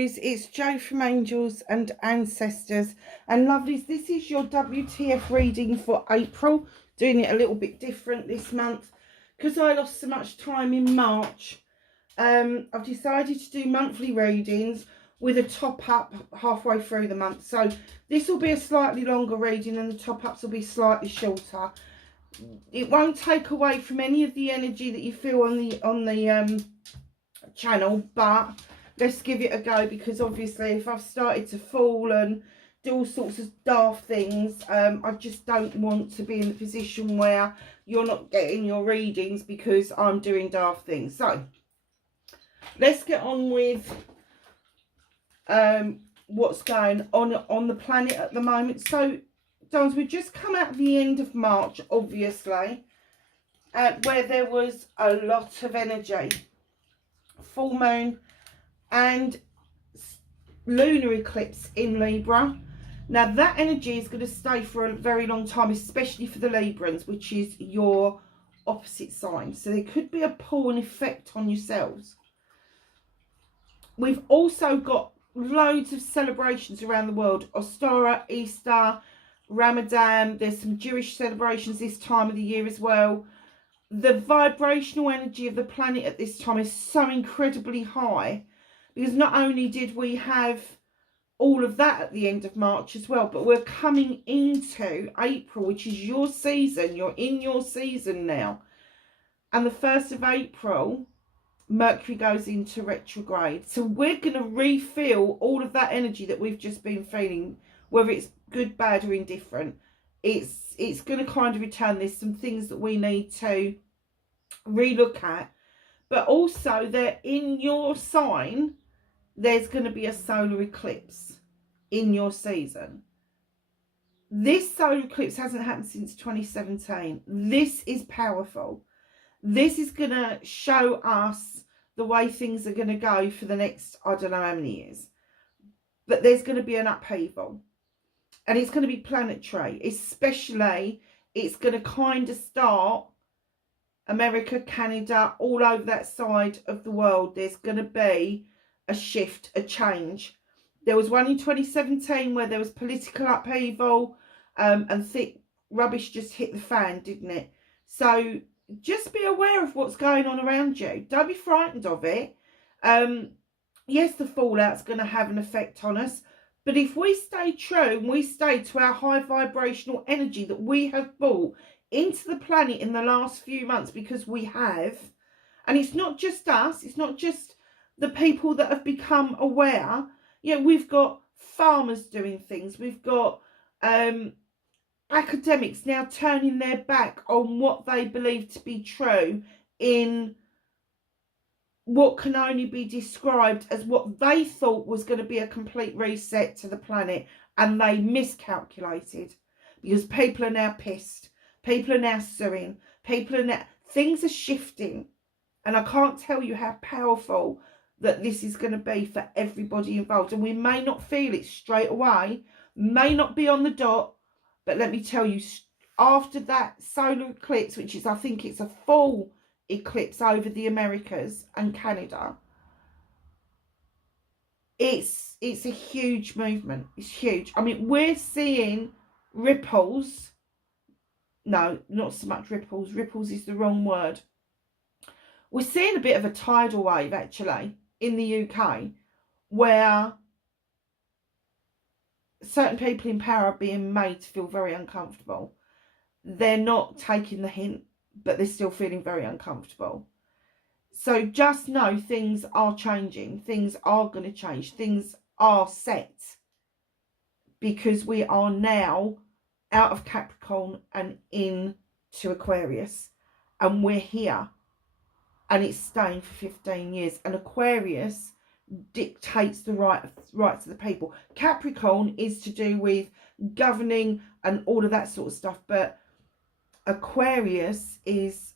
Aries, it's Jo from Angels and Ancestors. And lovelies, this is your WTF reading for April. Doing it a little bit different this month because I lost so much time in March. I've decided to do monthly readings with a top up halfway through the month. So this will be a slightly longer reading and the top ups will be slightly shorter. It won't take away from any of the energy that you feel on the channel, but let's give it a go, because obviously if I've started to fall and do all sorts of daft things, I just don't want to be in the position where you're not getting your readings because I'm doing daft things. So let's get on with what's going on the planet at the moment. So Dons, we've just come out the end of March, obviously, where there was a lot of energy. Full moon and lunar eclipse in Libra. Now that energy is going to stay for a very long time, especially for the Librans, which is your opposite sign. So there could be a pull and effect on yourselves. We've also got loads of celebrations around the world. Ostara, Easter, Ramadan. There's some Jewish celebrations this time of the year as well. The vibrational energy of the planet at this time is so incredibly high, because not only did we have all of that at the end of March as well, but we're coming into April, which is your season. You're in your season now. And the 1st of April, Mercury goes into retrograde. So we're going to refill all of that energy that we've just been feeling, whether it's good, bad or indifferent. It's going to kind of return. There's some things that we need to relook at. But also that in your sign, there's going to be a solar eclipse in your season. This solar eclipse hasn't happened since 2017. This is powerful. This is going to show us the way things are going to go for the next, I don't know how many years. But there's going to be an upheaval. And it's going to be planetary. Especially, it's going to kind of start America, Canada, all over that side of the world. There's going to be a shift, a change. There was one in 2017 where there was political upheaval and thick rubbish just hit the fan, didn't it? So just be aware of what's going on around you. Don't be frightened of it. Yes, the fallout's going to have an effect on us. But if we stay true and we stay to our high vibrational energy that we have brought into the planet in the last few months, because we have, and it's not just us, it's not just the people that have become aware. Yeah, we've got farmers doing things. We've got academics now turning their back on what they believe to be true in what can only be described as what they thought was going to be a complete reset to the planet, and they miscalculated, because people are now pissed. People are now suing. People are now, things are shifting, and I can't tell you how powerful that this is going to be for everybody involved. And we may not feel it straight away, may not be on the dot, but let me tell you, after that solar eclipse, which is, I think it's a full eclipse over the Americas and Canada, it's a huge movement. It's huge. I mean, we're seeing ripples. No, not so much ripples. Ripples is the wrong word. We're seeing a bit of a tidal wave, actually, in the UK, where certain people in power are being made to feel very uncomfortable. They're not taking the hint, but they're still feeling very uncomfortable. So just know things are changing. Things are going to change. Things are set, because we are now out of Capricorn and into Aquarius. And we're here. And it's staying for 15 years. And Aquarius dictates the rights of the people. Capricorn is to do with governing and all of that sort of stuff. But Aquarius is,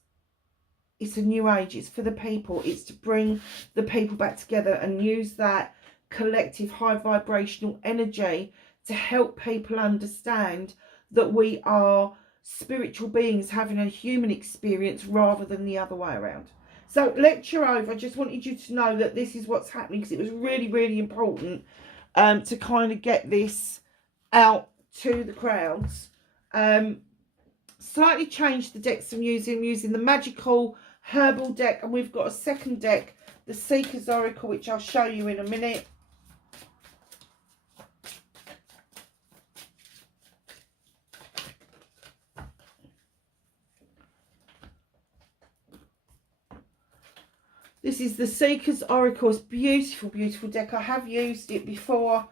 it's a new age. It's for the people. It's to bring the people back together and use that collective high vibrational energy to help people understand that we are spiritual beings having a human experience rather than the other way around. So lecture over. I just wanted you to know that this is what's happening, because it was really, really important to kind of get this out to the crowds. Slightly changed the decks I'm using the magical herbal deck, and we've got a second deck, the Seeker's Oracle, which I'll show you in a minute. This is the Seeker's Oracle. It's beautiful, beautiful deck. I have used it before,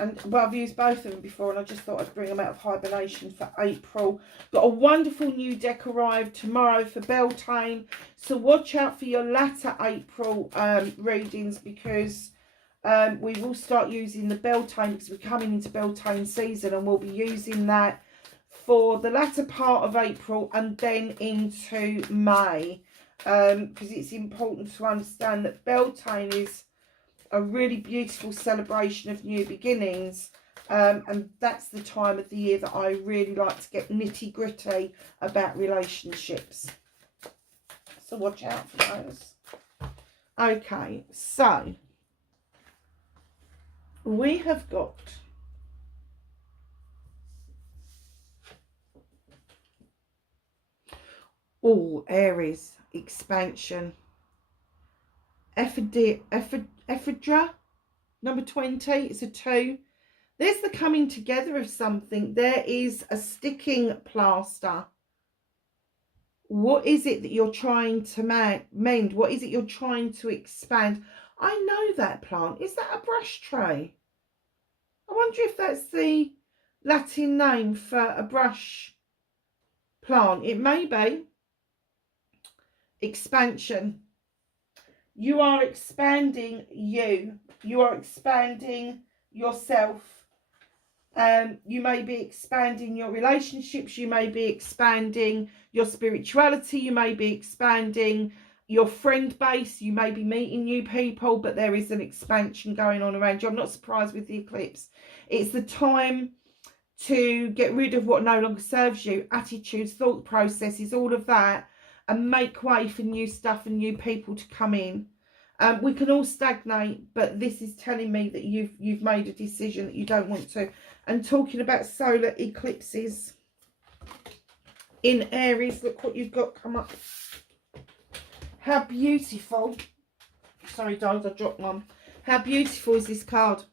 and well, I've used both of them before, and I just thought I'd bring them out of hibernation for April. Got a wonderful new deck arrived tomorrow for Beltane, so watch out for your latter April readings, because we will start using the Beltane, because we're coming into Beltane season, and we'll be using that for the latter part of April and then into May. Because it's important to understand that Beltane is a really beautiful celebration of new beginnings, and that's the time of the year that I really like to get nitty gritty about relationships, so watch out for those. Okay, so we have got Aries, expansion, ephedra, number 20, it's a 2. There's the coming together of something. There is a sticking plaster. What is it that you're trying to mend? What is it you're trying to expand? I know that plant. Is that a brush tray? I wonder if that's the Latin name for a brush plant. It may be. Expansion. You are expanding you. You are expanding yourself. You may be expanding your relationships. You may be expanding your spirituality. You may be expanding your friend base. You may be meeting new people, but there is an expansion going on around you. I'm not surprised with the eclipse. It's the time to get rid of what no longer serves you. Attitudes, thought processes, all of that, and make way for new stuff and new people to come in. We can all stagnate, but this is telling me that you've made a decision that you don't want to. And talking about solar eclipses in Aries, look what you've got come up. How beautiful. Sorry, guys, I dropped one. How beautiful is this card?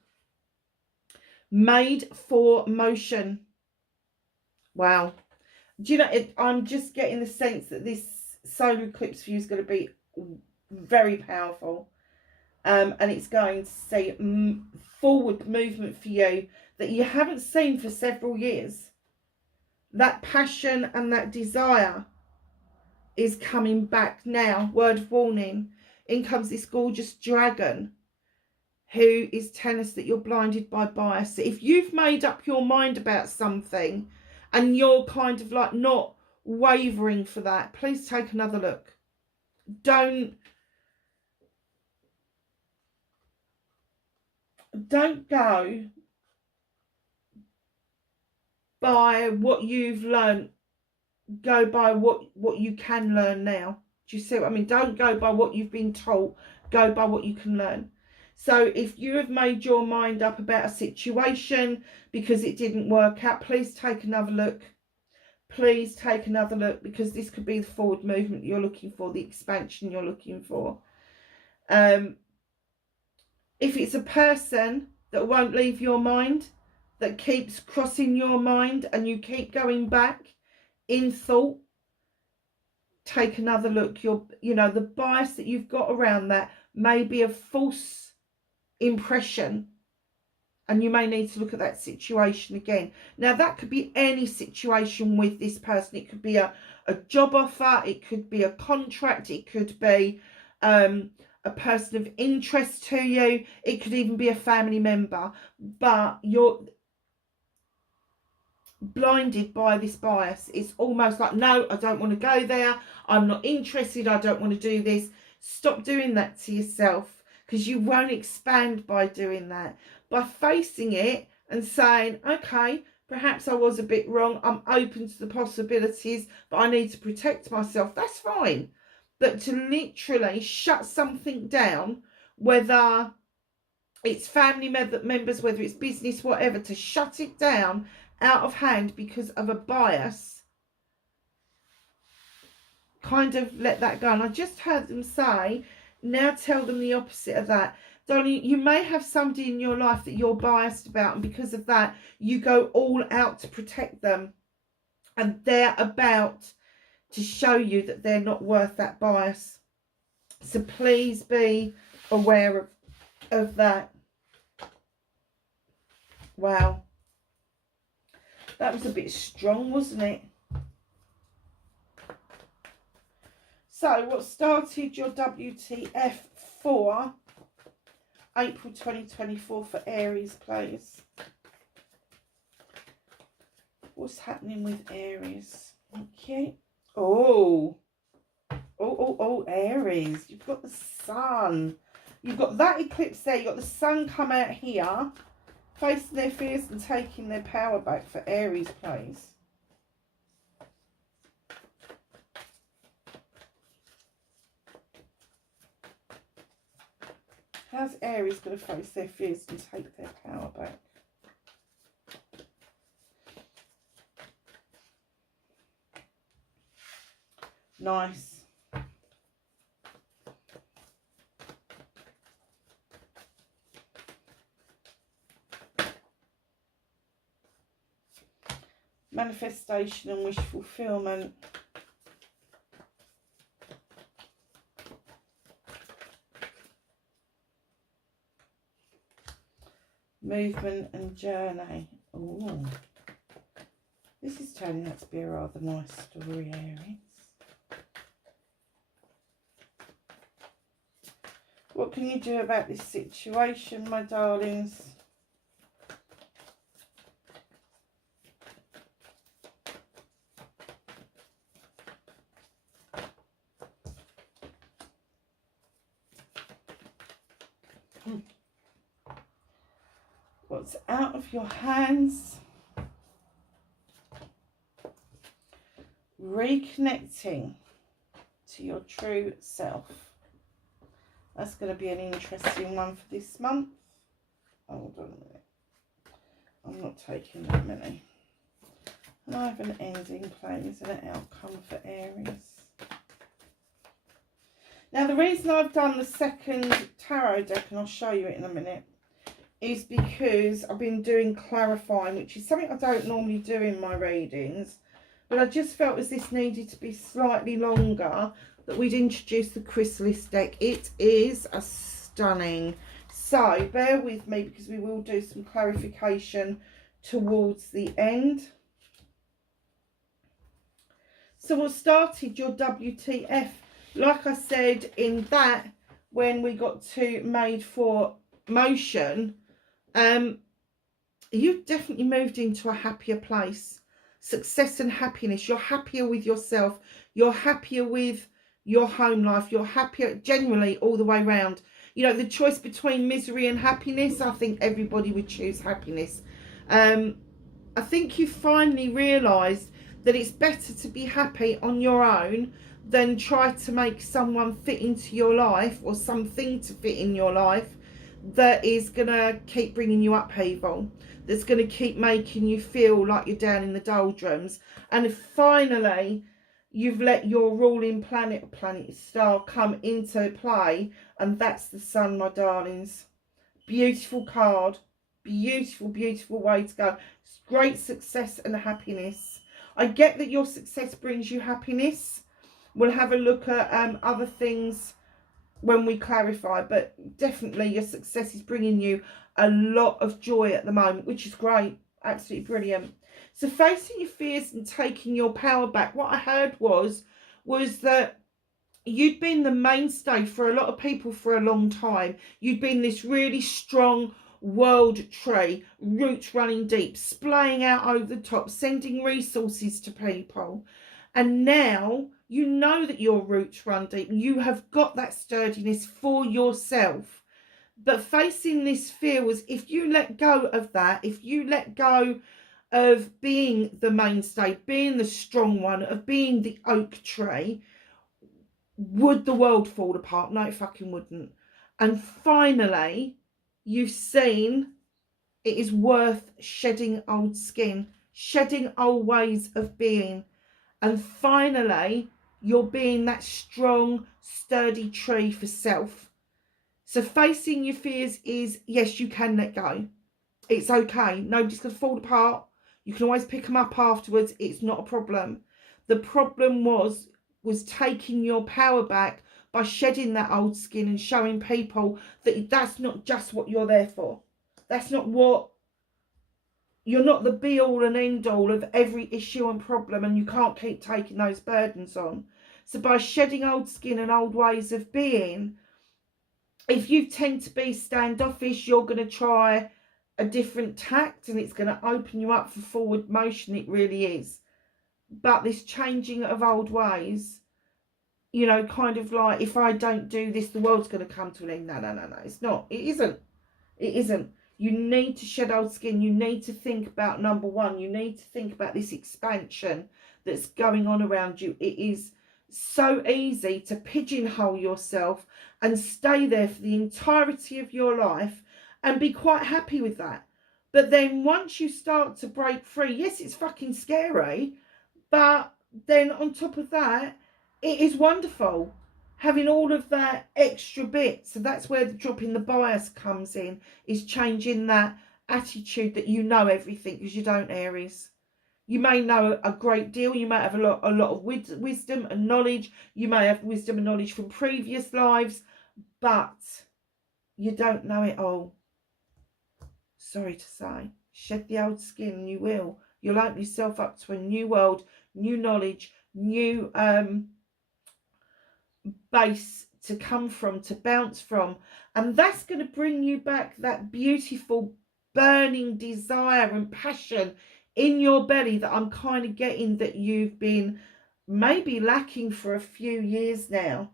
Made for motion. Wow. Do you know, I'm just getting the sense that this solar eclipse view is going to be very powerful, and it's going to see forward movement for you that you haven't seen for several years. That passion and that desire is coming back now. Word of warning, in comes this gorgeous dragon who is telling us that you're blinded by bias. If you've made up your mind about something and you're kind of like not wavering for that, please take another look. Don't go by what you've learned. Go by what you can learn now. Do you see what I mean? Don't go by what you've been taught. Go by what you can learn. So if you have made your mind up about a situation because it didn't work out, please take another look. Please take another look, because this could be the forward movement you're looking for, the expansion you're looking for. If it's a person that won't leave your mind, that keeps crossing your mind and you keep going back in thought, take another look. You know, the bias that you've got around that may be a false impression, and you may need to look at that situation again. Now, that could be any situation with this person. It could be a job offer, it could be a contract, it could be a person of interest to you, it could even be a family member, but you're blinded by this bias. It's almost like, no, I don't want to go there, I'm not interested, I don't want to do this. Stop doing that to yourself, because you won't expand by doing that. By facing it and saying, okay, perhaps I was a bit wrong, I'm open to the possibilities, but I need to protect myself. That's fine. but to literally shut something down, whether it's family members, whether it's business, whatever, to shut it down out of hand because of a bias, kind of let that go. And I just heard them say, now tell them the opposite of that. Darling, you may have somebody in your life that you're biased about, and because of that, you go all out to protect them. And they're about to show you that they're not worth that bias. So please be aware of that. Wow. That was a bit strong, wasn't it? So what started your WTF for April 2024 for Aries, please? What's happening with Aries? Okay. Oh, Aries. You've got the sun. You've got that eclipse there. You've got the sun come out here, facing their fears and taking their power back for Aries, please. How's Aries going to face their fears and take their power back? Nice. Manifestation and wish fulfillment. Movement and journey. Oh, this is turning out to be a rather nice story, Aries. What can you do about this situation, my darlings? What's out of your hands? Reconnecting to your true self. That's going to be an interesting one for this month. Hold on a minute. I'm not taking that many. And I have an ending, please, and an outcome for Aries. Now, the reason I've done the second tarot deck, and I'll show you it in a minute, is because I've been doing clarifying, which is something I don't normally do in my readings. But I just felt as this needed to be slightly longer, that we'd introduce the chrysalis deck. It is a stunning. So bear with me, because we will do some clarification towards the end. So what started your WTF? Like I said in that, when we got to made for motion, you've definitely moved into a happier place. Success and happiness. You're happier with yourself. You're happier with your home life. You're happier generally all the way around. You know, the choice between misery and happiness, I think everybody would choose happiness. I think you finally realised that it's better to be happy on your own than try to make someone fit into your life, or something to fit in your life that is going to keep bringing you upheaval, that's going to keep making you feel like you're down in the doldrums. And finally, you've let your ruling planet star come into play, and that's the sun, my darlings. Beautiful card. Beautiful, beautiful way to go. It's great success and happiness. I get that your success brings you happiness. We'll have a look at other things when we clarify, but definitely your success is bringing you a lot of joy at the moment, which is great. Absolutely brilliant. So facing your fears and taking your power back, what I heard was that you'd been the mainstay for a lot of people for a long time. You'd been this really strong world tree, roots running deep, splaying out over the top, sending resources to people. And now you know that your roots run deep. You have got that sturdiness for yourself. But facing this fear was, if you let go of that, if you let go of being the mainstay, being the strong one, of being the oak tree, would the world fall apart? No, it fucking wouldn't. And finally, you've seen it is worth shedding old skin, shedding old ways of being. And finally, you're being that strong, sturdy tree for self. So facing your fears is, yes, you can let go. It's okay. Nobody's going to fall apart. You can always pick them up afterwards. It's not a problem. The problem was taking your power back by shedding that old skin and showing people that that's not just what you're there for. That's not what, you're not the be all and end all of every issue and problem, and you can't keep taking those burdens on. So by shedding old skin and old ways of being, if you tend to be standoffish, you're going to try a different tact and it's going to open you up for forward motion. It really is. But this changing of old ways, you know, kind of like, if I don't do this, the world's going to come to an end. No. It's not. It isn't. It isn't. You need to shed old skin. You need to think about, number one, you need to think about this expansion that's going on around you. It is so easy to pigeonhole yourself and stay there for the entirety of your life and be quite happy with that. But then once you start to break free, yes, it's fucking scary, but then on top of that, it is wonderful having all of that extra bit. So that's where the drop in the bias comes in, is changing that attitude that you know everything, because you don't, Aries. You may know a great deal. You may have a lot of wisdom and knowledge. You may have wisdom and knowledge from previous lives, but you don't know it all. Sorry to say. Shed the old skin and you will. You'll open yourself up to a new world, new knowledge, new base to come from, to bounce from. And that's going to bring you back that beautiful burning desire and passion in your belly that I'm kind of getting that you've been maybe lacking for a few years now.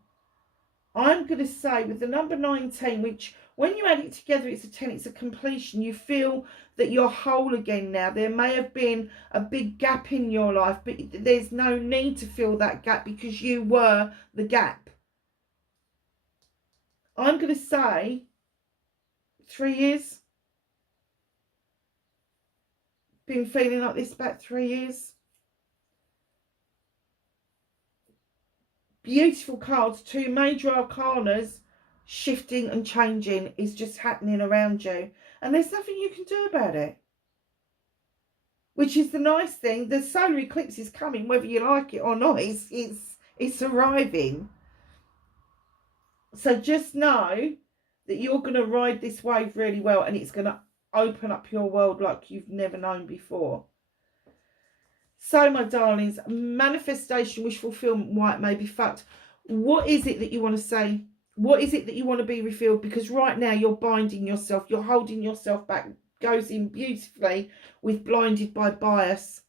I'm going to say with the number 19, which when you add it together, it's a 10, it's a completion. You feel that you're whole again now. There may have been a big gap in your life, but there's no need to fill that gap because you were the gap. I'm going to say 3 years. Been feeling like this about 3 years. Beautiful cards. 2 major arcanas. Shifting and changing is just happening around you. And there's nothing you can do about it. Which is the nice thing. The solar eclipse is coming whether you like it or not. It's arriving. So just know that you're going to ride this wave really well, and it's going to open up your world like you've never known before. So, my darlings, manifestation, wish fulfillment, why it may be fucked. What is it that you want to say? What is it that you want to be revealed? Because right now you're binding yourself. You're holding yourself back. Goes in beautifully with blinded by bias.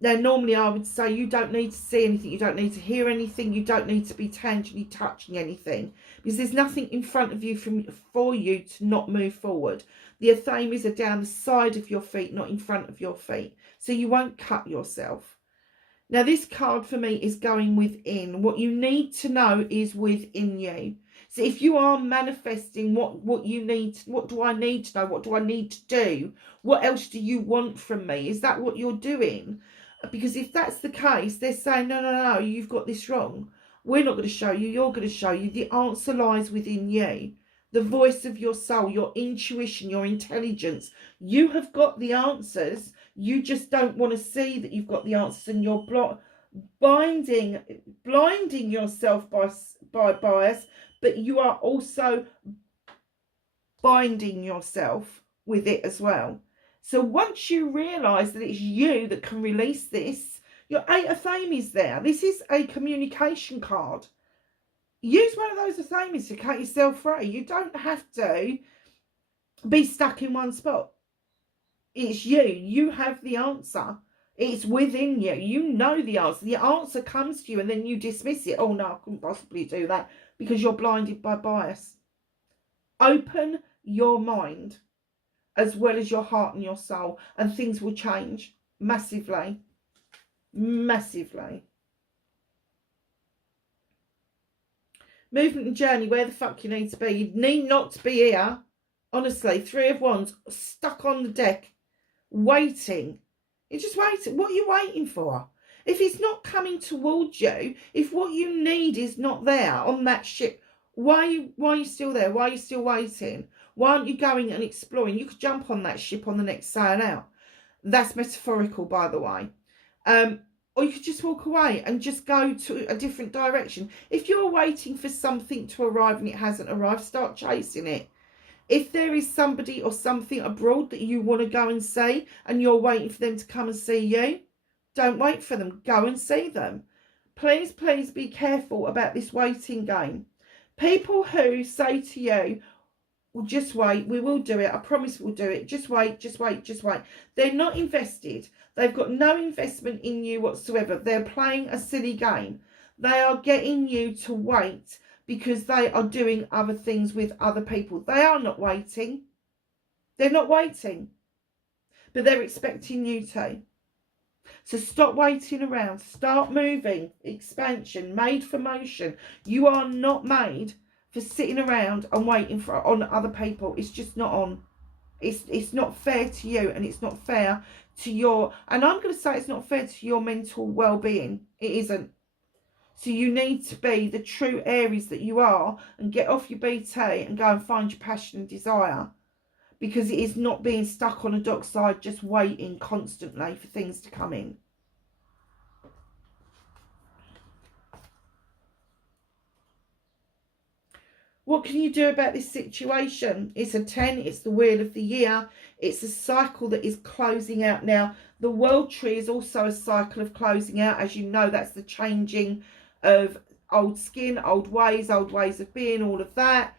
Now, normally I would say you don't need to see anything. You don't need to hear anything. You don't need to be tangibly touching anything. Because there's nothing in front of you for you to not move forward. The Athamas are down the side of your feet, not in front of your feet. So you won't cut yourself. Now, this card for me is going within. What you need to know is within you. So if you are manifesting what you need, what do I need to know? What do I need to do? What else do you want from me? Is that what you're doing? Because if that's the case, they're saying, no, you've got this wrong. We're not going to show you. You're going to show you. The answer lies within you. The voice of your soul, your intuition, your intelligence. You have got the answers. You just don't want to see that you've got the answers, and you're blinding yourself by bias, but you are also binding yourself with it as well. So once you realise that it's you that can release this, your 8 of Athamas there. This is a communication card. Use one of those Athamas to cut yourself free. You don't have to be stuck in one spot. It's you. You have the answer. It's within you. You know the answer. The answer comes to you and then you dismiss it. Oh, no, I couldn't possibly do that because you're blinded by bias. Open your mind as well as your heart and your soul, and things will change massively. Massively. Movement and journey, where the fuck you need to be. You need not to be here. Honestly, Three of Wands, stuck on the deck, waiting. You're just waiting. What are you waiting for? If it's not coming towards you, if what you need is not there on that ship, why are you still there? Why are you still waiting? Why aren't you going and exploring? You could jump on that ship on the next sail out. That's metaphorical, by the way. Or you could just walk away and just go to a different direction. If you're waiting for something to arrive and it hasn't arrived, start chasing it. If there is somebody or something abroad that you want to go and see and you're waiting for them to come and see you, don't wait for them. Go and see them. Please, please be careful about this waiting game. People who say to you, well, just wait, we will do it, I promise we'll do it, just wait, just wait, just wait. They're not invested. They've got no investment in you whatsoever. They're playing a silly game. They are getting you to wait because they are doing other things with other people. They are not waiting. They're not waiting. But they're expecting you to. So stop waiting around. Start moving. Expansion. Made for motion. You are not made for sitting around and waiting on other people. It's just not on. It's not fair to you, and it's not fair to your, and I'm going to say it's not fair to your mental well-being. It isn't. So you need to be the true Aries that you are and get off your BT and go and find your passion and desire, because it is not being stuck on a dockside just waiting constantly for things to come in. What can you do about this situation? It's a 10. It's the wheel of the year. It's a cycle that is closing out now. The world tree is also a cycle of closing out. As you know, that's the changing of old skin, old ways of being, all of that.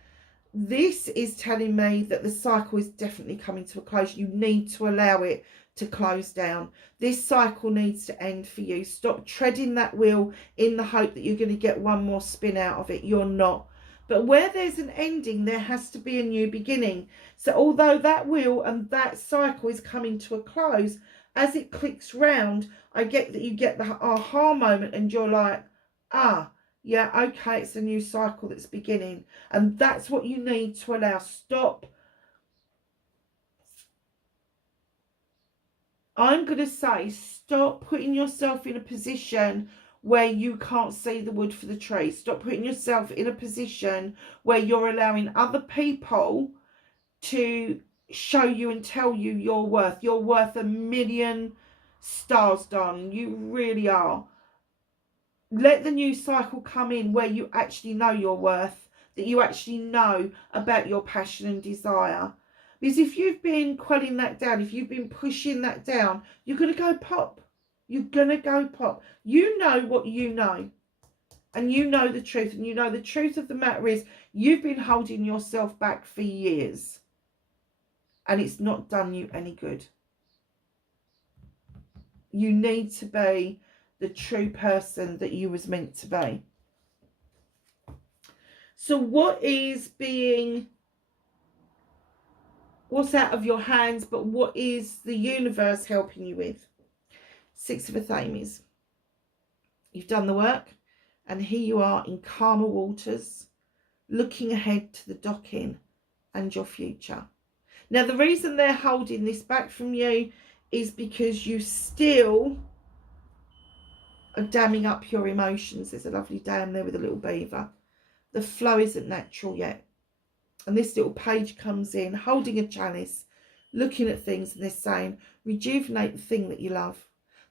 This is telling me that the cycle is definitely coming to a close. You need to allow it to close down. This cycle needs to end for you. Stop treading that wheel in the hope that you're going to get one more spin out of it. You're not. But where there's an ending, there has to be a new beginning. So although that wheel and that cycle is coming to a close, as it clicks round, I get that you get the aha moment and you're like, ah, yeah, okay, it's a new cycle that's beginning. And that's what you need to allow. Stop. I'm going to say, stop putting yourself in a position where you can't see the wood for the tree. Stop putting yourself in a position where you're allowing other people to show you and tell you your worth. You're worth a million stars, darling. You really are. Let the new cycle come in where you actually know your worth, that you actually know about your passion and desire. Because if you've been quelling that down, if you've been pushing that down, you're going to go pop. You're going to go pop. You know what you know. And you know the truth. And you know the truth of the matter is you've been holding yourself back for years. And it's not done you any good. You need to be the true person that you was meant to be. So what's out of your hands, but what is the universe helping you with? Six of Athames. You've done the work, and here you are in calmer waters, looking ahead to the docking and your future. Now, the reason they're holding this back from you is because you still are damming up your emotions. There's a lovely dam there with a little beaver. The flow isn't natural yet. And this little page comes in, holding a chalice, looking at things, and they're saying, rejuvenate the thing that you love.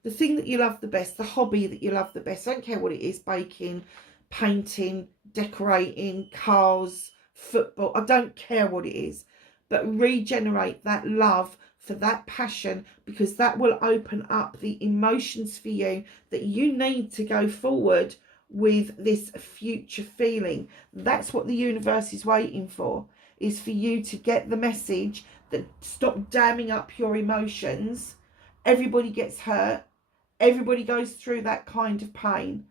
The thing that you love the best, the hobby that you love the best. I don't care what it is, baking, painting, decorating, cars, football. I don't care what it is. But regenerate that love for that passion, because that will open up the emotions for you that you need to go forward with this future feeling. That's what the universe is waiting for, is for you to get the message that stop damming up your emotions. Everybody gets hurt. Everybody goes through that kind of pain.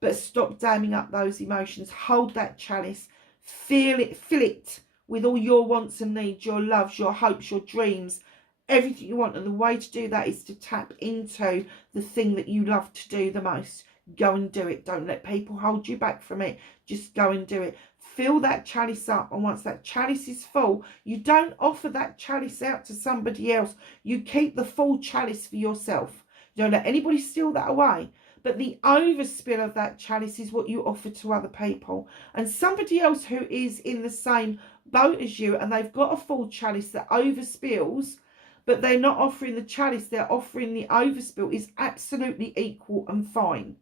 But stop damming up those emotions. Hold that chalice. Feel it. Fill it with all your wants and needs, your loves, your hopes, your dreams, everything you want. And the way to do that is to tap into the thing that you love to do the most. Go and do it. Don't let people hold you back from it. Just go and do it. Fill that chalice up, and once that chalice is full, you don't offer that chalice out to somebody else. You keep the full chalice for yourself. You don't let anybody steal that away. But the overspill of that chalice is what you offer to other people. And somebody else who is in the same boat as you, and they've got a full chalice that overspills, but they're not offering the chalice, they're offering the overspill, is absolutely equal and fine.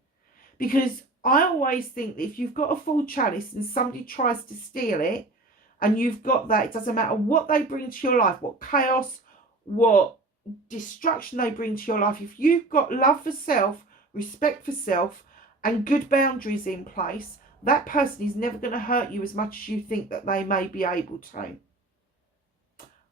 Because I always think that if you've got a full chalice and somebody tries to steal it, and you've got that, it doesn't matter what they bring to your life, what chaos, what destruction they bring to your life, if you've got love for self, respect for self, and good boundaries in place, that person is never going to hurt you as much as you think that they may be able to.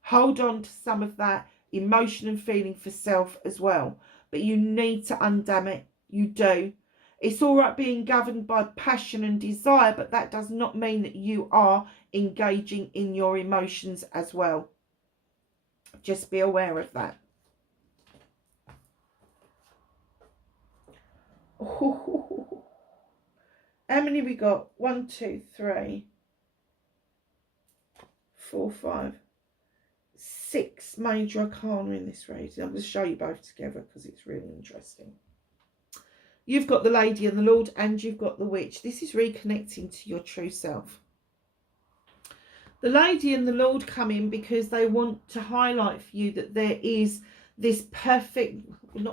Hold on to some of that emotion and feeling for self as well. But you need to undam it. You do. It's all right being governed by passion and desire, but that does not mean that you are engaging in your emotions as well. Just be aware of that. Ooh. How many we got? 1, 2, 3, 4, 5, 6 major arcana in this reading. I'm going to show you both together because it's really interesting. You've got the Lady and the Lord, and you've got the Witch. This is reconnecting to your true self. The Lady and the Lord come in because they want to highlight for you that there is this perfect,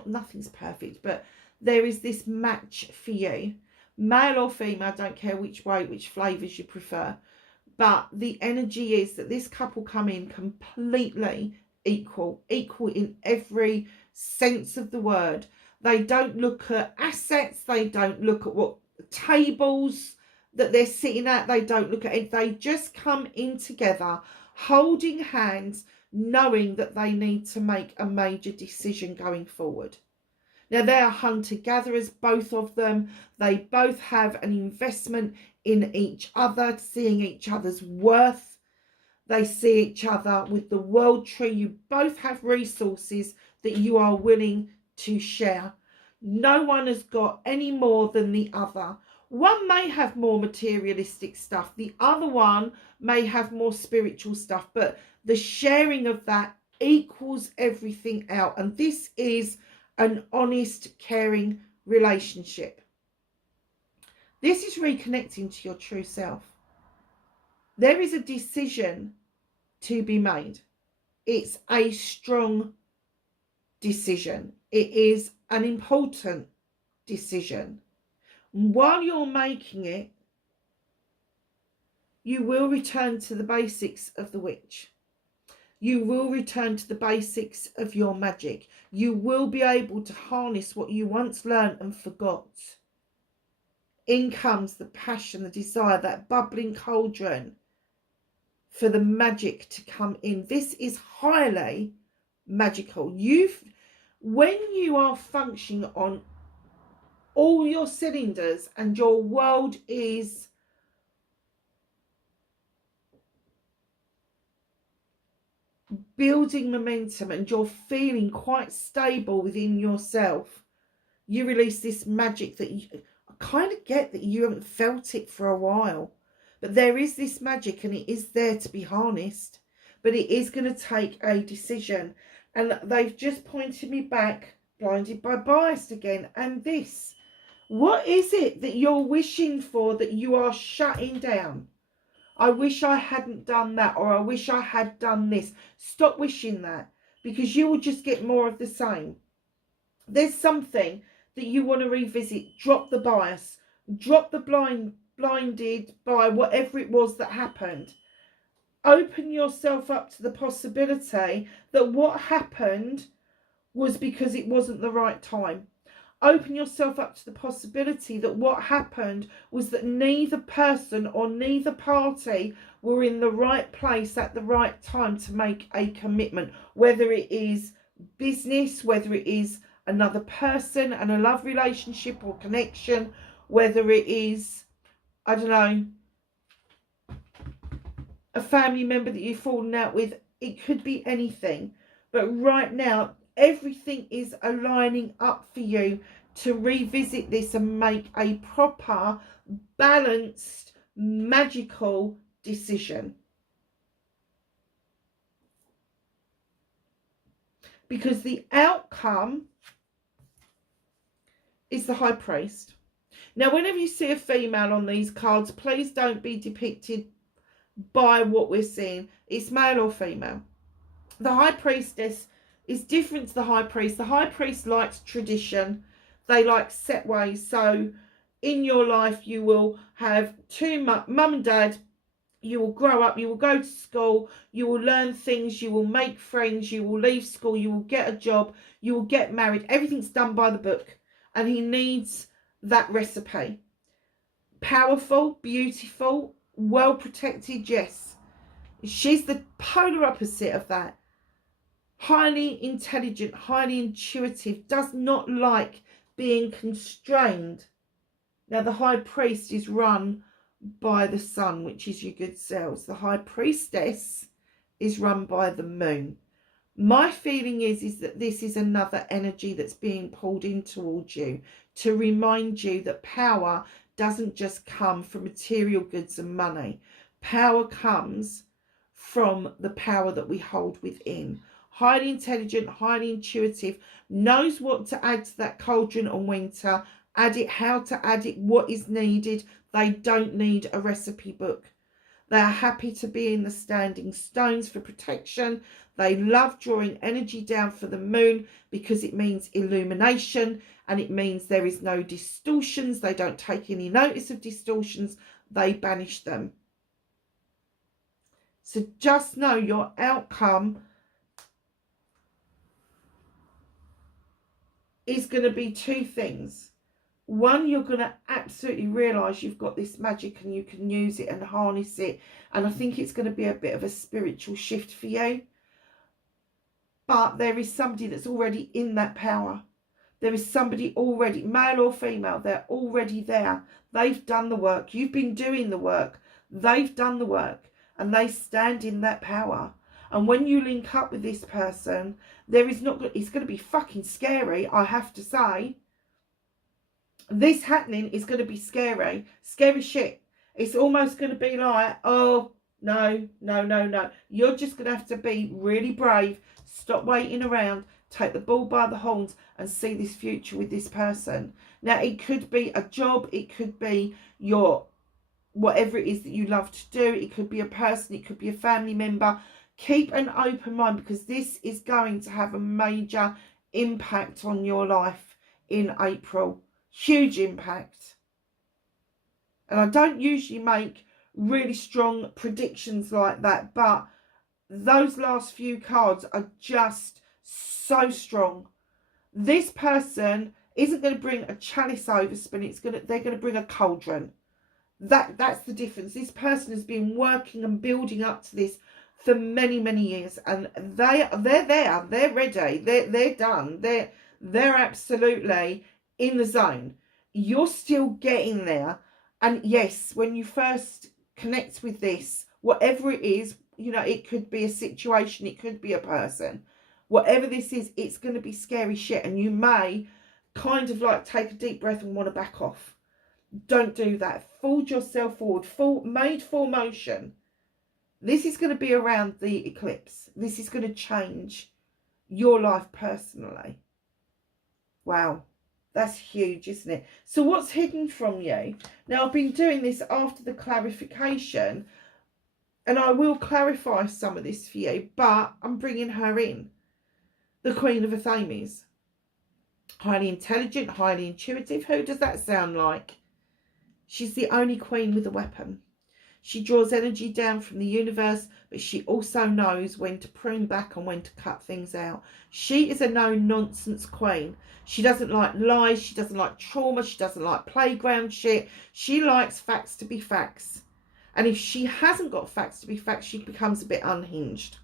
nothing's perfect, but there is this match for you. Male or female, don't care which way, which flavours you prefer. But the energy is that this couple come in completely equal in every sense of the word. They don't look at assets. They don't look at what tables that they're sitting at. They don't look at it. They just come in together, holding hands, knowing that they need to make a major decision going forward. Now, they are hunter-gatherers, both of them. They both have an investment in each other, seeing each other's worth. They see each other with the world tree. You both have resources that you are willing to share. No one has got any more than the other. One may have more materialistic stuff. The other one may have more spiritual stuff. But the sharing of that equals everything out. And this is an honest, caring relationship. This is reconnecting to your true self. There is a decision to be made. It's a strong decision. It is an important decision. While you're making it, you will return to the basics of the witch. You will return to the basics of your magic. You will be able to harness what you once learned and forgot. In comes the passion, the desire, that bubbling cauldron for the magic to come in. This is highly magical. When you are functioning on all your cylinders and your world is building momentum and you're feeling quite stable within yourself, you release this magic that I kind of get that you haven't felt it for a while, but there is this magic and it is there to be harnessed, but it is going to take a decision. And they've just pointed me back, blinded by bias again. And this, what is it that you're wishing for that you are shutting down? I wish I hadn't done that, or I wish I had done this. Stop wishing that, because you will just get more of the same. There's something that you want to revisit. Drop the bias. Drop the blinded by whatever it was that happened. Open yourself up to the possibility that what happened was because it wasn't the right time. Open yourself up to the possibility that what happened was that neither person or neither party were in the right place at the right time to make a commitment. Whether it is business, whether it is another person and a love relationship or connection, whether it is, I don't know, a family member that you've fallen out with. It could be anything. But right now, everything is aligning up for you to revisit this and make a proper, balanced, magical decision. Because the outcome is the High Priest. Now, whenever you see a female on these cards, please don't be depicted by what we're seeing. It's male or female. The High Priestess is different to the High Priest. The High Priest likes tradition. They like set ways. So in your life, you will have two mum and dad. You will grow up, you will go to school, you will learn things, you will make friends, you will leave school, you will get a job, you will get married. Everything's done by the book. And he needs that recipe. Powerful, beautiful, well protected, yes. She's the polar opposite of that. Highly intelligent, highly intuitive, does not like being constrained. Now, the High Priest is run by the sun, which is your good selves. The High Priestess is run by the moon. My feeling is that this is another energy that's being pulled in towards you to remind you that power doesn't just come from material goods and money. Power comes from the power that we hold within. Highly intelligent, highly intuitive, knows what to add to that cauldron on winter, add it, how to add it, what is needed. They don't need a recipe book. They are happy to be in the standing stones for protection. They love drawing energy down for the moon because it means illumination and it means there is no distortions. They don't take any notice of distortions. They banish them. So just know your outcome is going to be two things. One, you're going to absolutely realise you've got this magic and you can use it and harness it. And I think it's going to be a bit of a spiritual shift for you. But there is somebody that's already in that power. There is somebody already, male or female, they're already there. They've done the work. You've been doing the work. They've done the work. And they stand in that power. And when you link up with this person, it's going to be fucking scary, I have to say. This happening is going to be scary. Scary shit. It's almost going to be like, oh, no. You're just going to have to be really brave. Stop waiting around. Take the bull by the horns and see this future with this person. Now, it could be a job. It could be your whatever it is that you love to do. It could be a person. It could be a family member. Keep an open mind because this is going to have a major impact on your life in April. Huge impact. And I don't usually make really strong predictions like that, but those last few cards are just so strong. This person isn't going to bring a chalice overspin. They're going to bring a cauldron. That's the difference. This person has been working and building up to this for many years, and they're there. They're ready. They're done. They're absolutely in the zone. You're still getting there. And yes, when you first connect with this, whatever it is, it could be a situation, it could be a person, whatever this is, it's going to be scary shit. And you may kind of like take a deep breath and want to back off. Don't do that. Fold yourself forward. Made for motion. This is going to be around the eclipse. This is going to change your life personally. Wow. That's huge, isn't it? So what's hidden from you? Now, I've been doing this after the clarification, and I will clarify some of this for you, but I'm bringing her in. The Queen of Affirmations. Highly intelligent, highly intuitive. Who does that sound like? She's the only queen with a weapon. She draws energy down from the universe, but she also knows when to prune back and when to cut things out. She is a no-nonsense queen. She doesn't like lies. She doesn't like trauma. She doesn't like playground shit. She likes facts to be facts. And if she hasn't got facts to be facts, she becomes a bit unhinged.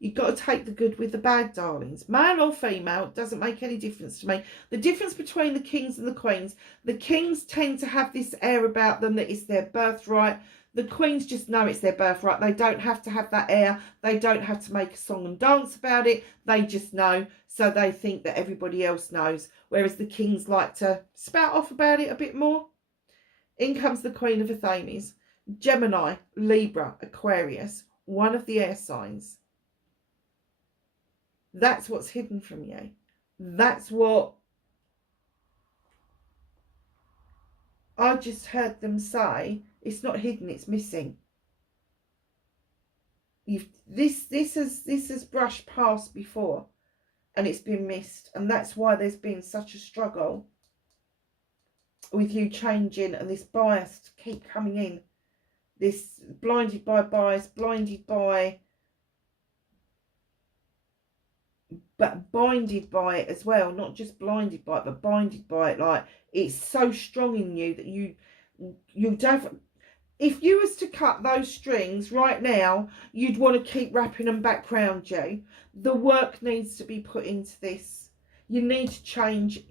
You've got to take the good with the bad, darlings. Male or female, doesn't make any difference to me. The difference between the kings and the queens, the kings tend to have this air about them that it's their birthright. The queens just know it's their birthright. They don't have to have that air. They don't have to make a song and dance about it. They just know. So they think that everybody else knows. Whereas the kings like to spout off about it a bit more. In comes the Queen of Athens. Gemini, Libra, Aquarius. One of the air signs. That's what's hidden from you. That's what I just heard them say. It's not hidden, it's missing. This has brushed past before and it's been missed, and that's why there's been such a struggle with you changing and this bias to keep coming in. This blinded by bias, blinded by, but binded by it as well. Not just blinded by it, but binded by it. Like, it's so strong in you that you don't. If you was to cut those strings right now, you'd want to keep wrapping them back round you. The work needs to be put into this. You need to change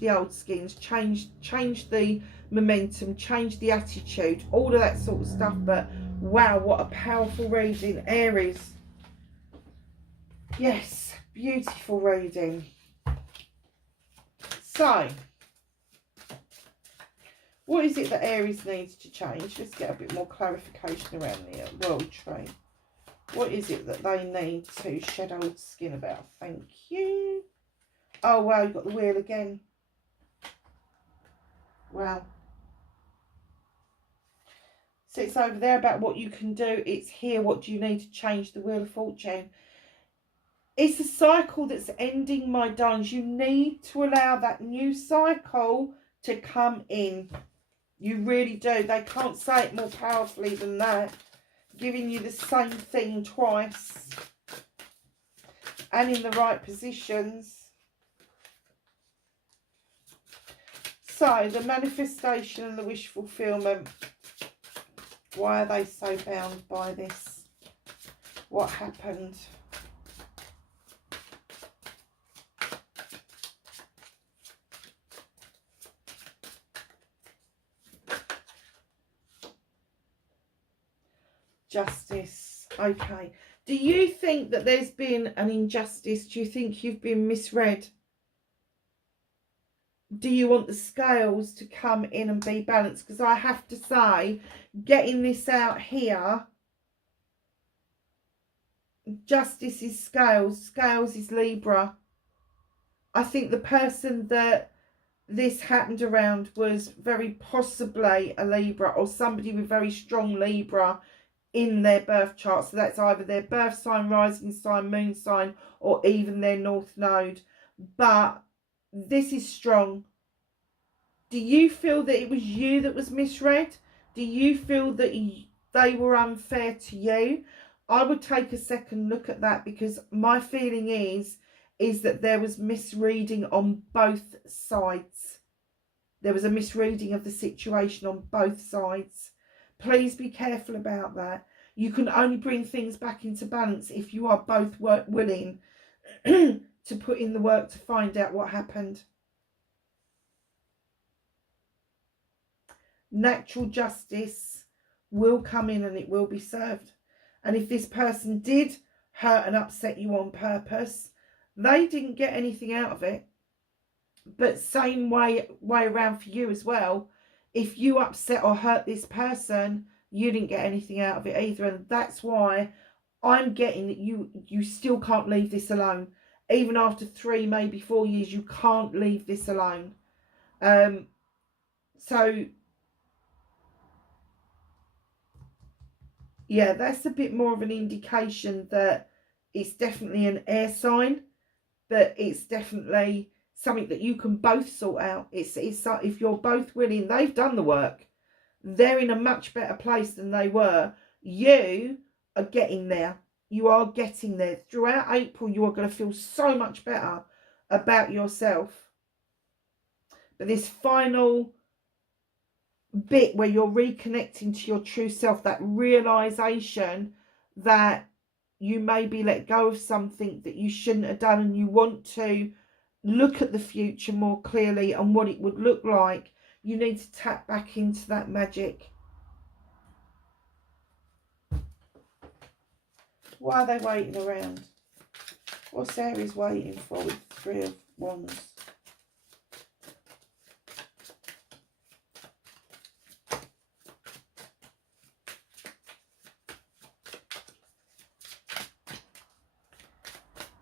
the old skins, change the momentum, change the attitude, all of that sort of stuff. But wow, what a powerful reading, Aries. Yes, beautiful reading. So, what is it that Aries needs to change? Let's get a bit more clarification around the world tree. What is it that they need to shed old skin about? Thank you. Oh, wow, you've got the wheel again. Wow. So it's over there about what you can do. It's here, what do you need to change? The Wheel of Fortune. It's a cycle that's ending, my darlings. You need to allow that new cycle to come in. You really do. They can't say it more powerfully than that. Giving you the same thing twice. And in the right positions. So, the manifestation and the wish fulfillment. Why are they so bound by this? What happened? Justice. Okay. Do you think that there's been an injustice? Do you think you've been misread? Do you want the scales to come in and be balanced? Because I have to say, getting this out here, justice is scales, scales is Libra. I think the person that this happened around was very possibly a Libra, or somebody with very strong Libra in their birth chart. So that's either their birth sign, rising sign, moon sign, or even their north node. But this is strong. Do you feel that it was you that was misread? Do you feel that they were unfair to you? I would take a second look at that, because my feeling is that there was misreading on both sides. There was a misreading of the situation on both sides. Please be careful about that. You can only bring things back into balance if you are both willing to put in the work to find out what happened. Natural justice will come in and it will be served. And if this person did hurt and upset you on purpose, they didn't get anything out of it. But same way around for you as well. If you upset or hurt this person, you didn't get anything out of it either. And that's why I'm getting that you still can't leave this alone. Even after 3, maybe 4 years, you can't leave this alone. So, yeah, that's a bit more of an indication that it's definitely an air sign. That it's definitely something that you can both sort out. It's if you're both willing, they've done the work. They're in a much better place than they were. You are getting there. You are getting there. Throughout April, you are going to feel so much better about yourself. But this final bit where you're reconnecting to your true self, that realization that you maybe let go of something that you shouldn't have done, and you want to look at the future more clearly and what it would look like, you need to tap back into that magic. Why are they waiting around? What's Aries waiting for with the Three of Wands?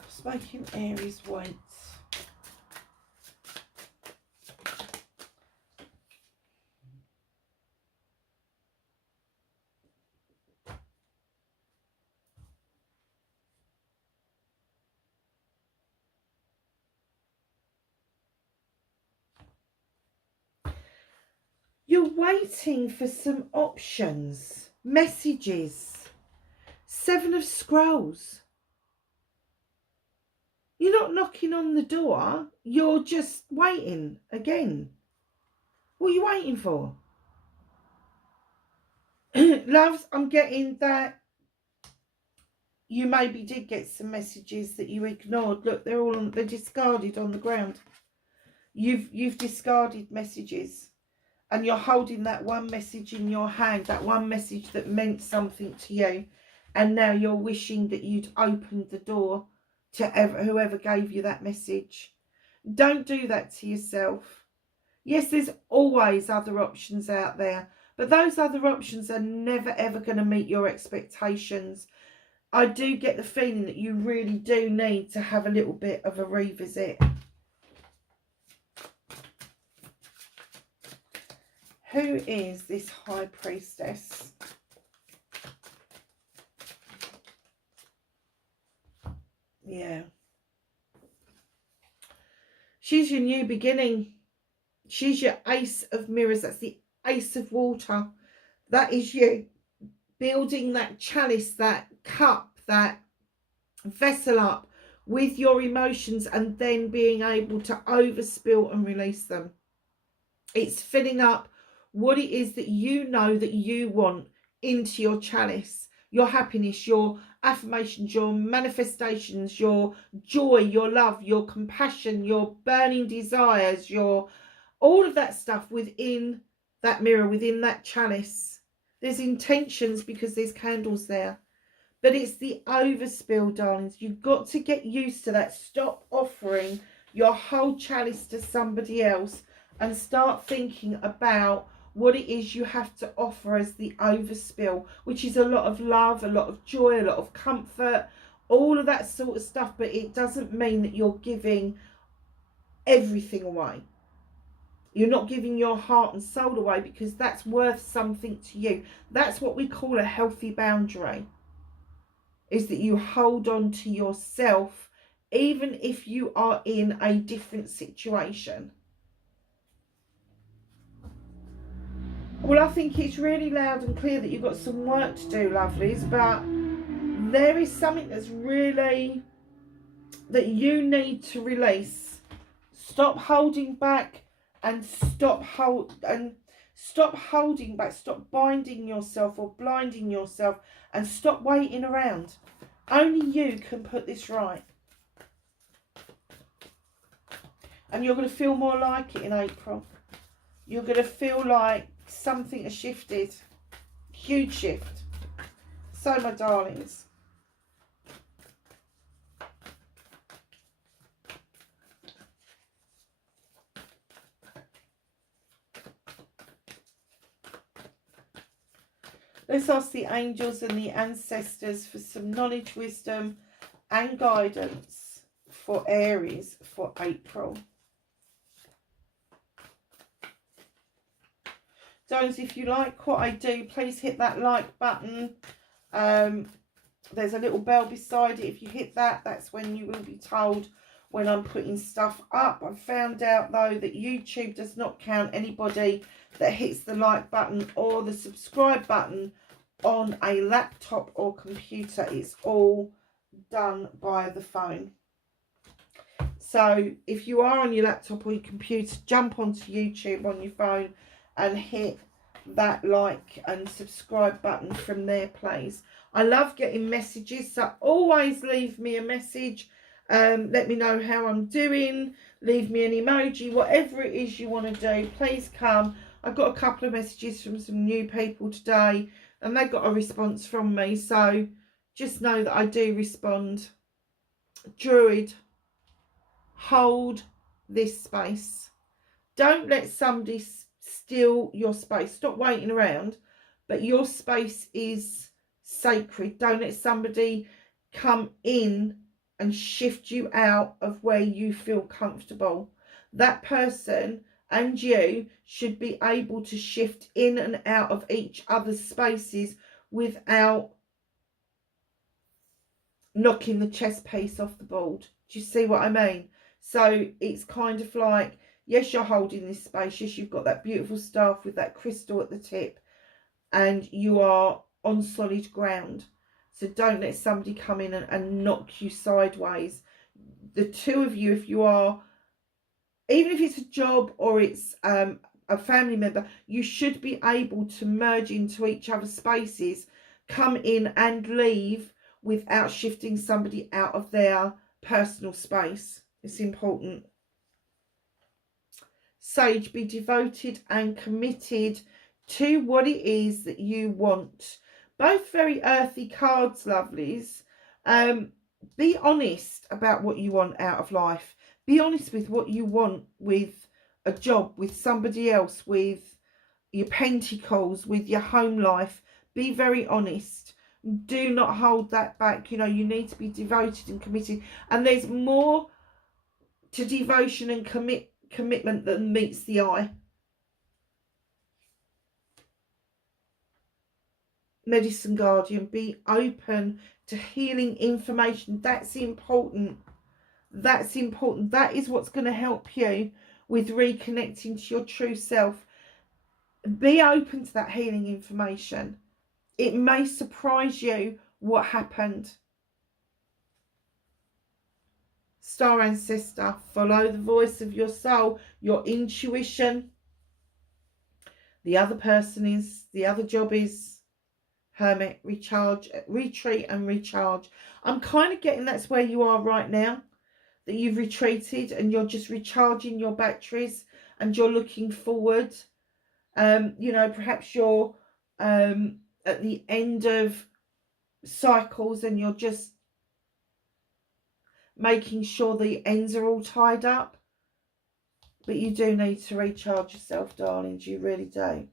Just making Aries wait. You're waiting for some options, messages. Seven of Scrolls. You're not knocking on the door. You're just waiting again. What are you waiting for? Loves, I'm getting that you maybe did get some messages that you ignored. Look, they're discarded on the ground. You've discarded messages. And you're holding that one message in your hand, that one message that meant something to you. And now you're wishing that you'd opened the door to whoever gave you that message. Don't do that to yourself. Yes, there's always other options out there, but those other options are never ever going to meet your expectations. I do get the feeling that you really do need to have a little bit of a revisit. Who is this High Priestess? Yeah. She's your new beginning. She's your Ace of Mirrors. That's the Ace of Water. That is you building that chalice, that cup, that vessel up with your emotions and then being able to overspill and release them. It's filling up what it is that you know that you want into your chalice, your happiness, your affirmations, your manifestations, your joy, your love, your compassion, your burning desires, your all of that stuff within that mirror, within that chalice. There's intentions because there's candles there. But it's the overspill, darlings. You've got to get used to that. Stop offering your whole chalice to somebody else and start thinking about what it is you have to offer as the overspill, which is a lot of love, a lot of joy, a lot of comfort, all of that sort of stuff. But it doesn't mean that you're giving everything away. You're not giving your heart and soul away because that's worth something to you. That's what we call a healthy boundary, is that you hold on to yourself even if you are in a different situation. Well, I think it's really loud and clear that you've got some work to do, lovelies, but there is something that's really, that you need to release. Stop holding back and stop holding back. Stop binding yourself or blinding yourself and stop waiting around. Only you can put this right. And you're going to feel more like it in April. You're going to feel like something has shifted. Huge shift. So, my darlings, let's ask the angels and the ancestors for some knowledge, wisdom and guidance for Aries for April. Darlings, if you like what I do, please hit that like button. There's a little bell beside it. If you hit that, that's when you will be told when I'm putting stuff up. I've found out, though, that YouTube does not count anybody that hits the like button or the subscribe button on a laptop or computer. It's all done by the phone. So if you are on your laptop or your computer, jump onto YouTube on your phone and hit that like and subscribe button from there, please. I love getting messages, so always leave me a message. Let me know how I'm doing. Leave me an emoji, whatever it is you want to do. Please come. I've got a couple of messages from some new people today and they got a response from me, so just know that I do respond. Druid, hold this space. Don't let somebody steal your space. Stop waiting around, but your space is sacred. Don't let somebody come in and shift you out of where you feel comfortable. That person and you should be able to shift in and out of each other's spaces without knocking the chess piece off the board. Do you see what I mean? So it's kind of like, yes, you're holding this space. Yes, you've got that beautiful staff with that crystal at the tip, and you are on solid ground. So don't let somebody come in and knock you sideways. The two of you, if you are, even if it's a job or it's a family member, you should be able to merge into each other's spaces, come in and leave without shifting somebody out of their personal space. It's important. Sage, be devoted and committed to what it is that you want. Both very earthy cards, lovelies. Be honest about what you want out of life. Be honest with what you want with a job, with somebody else, with your pentacles, with your home life. Be very honest. Do not hold that back. You know, you need to be devoted and committed. And there's more to devotion and commitment than meets the eye. Medicine Guardian, be open to healing information. That's important. That's important. That is what's going to help you with reconnecting to your true self. Be open to that healing information. It may surprise you what happened. Star Ancestor, follow the voice of your soul, your intuition. The other job is Hermit, recharge, retreat and recharge. I'm kind of getting that's where you are right now, that you've retreated and you're just recharging your batteries and you're looking forward. You know, perhaps you're at the end of cycles and you're just making sure the ends are all tied up. But you do need to recharge yourself, darlings. You really do.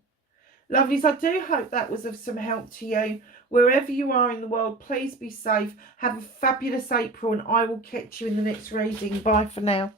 Lovelies, I do hope that was of some help to you. Wherever you are in the world, please be safe. Have a fabulous April and I will catch you in the next reading. Bye for now.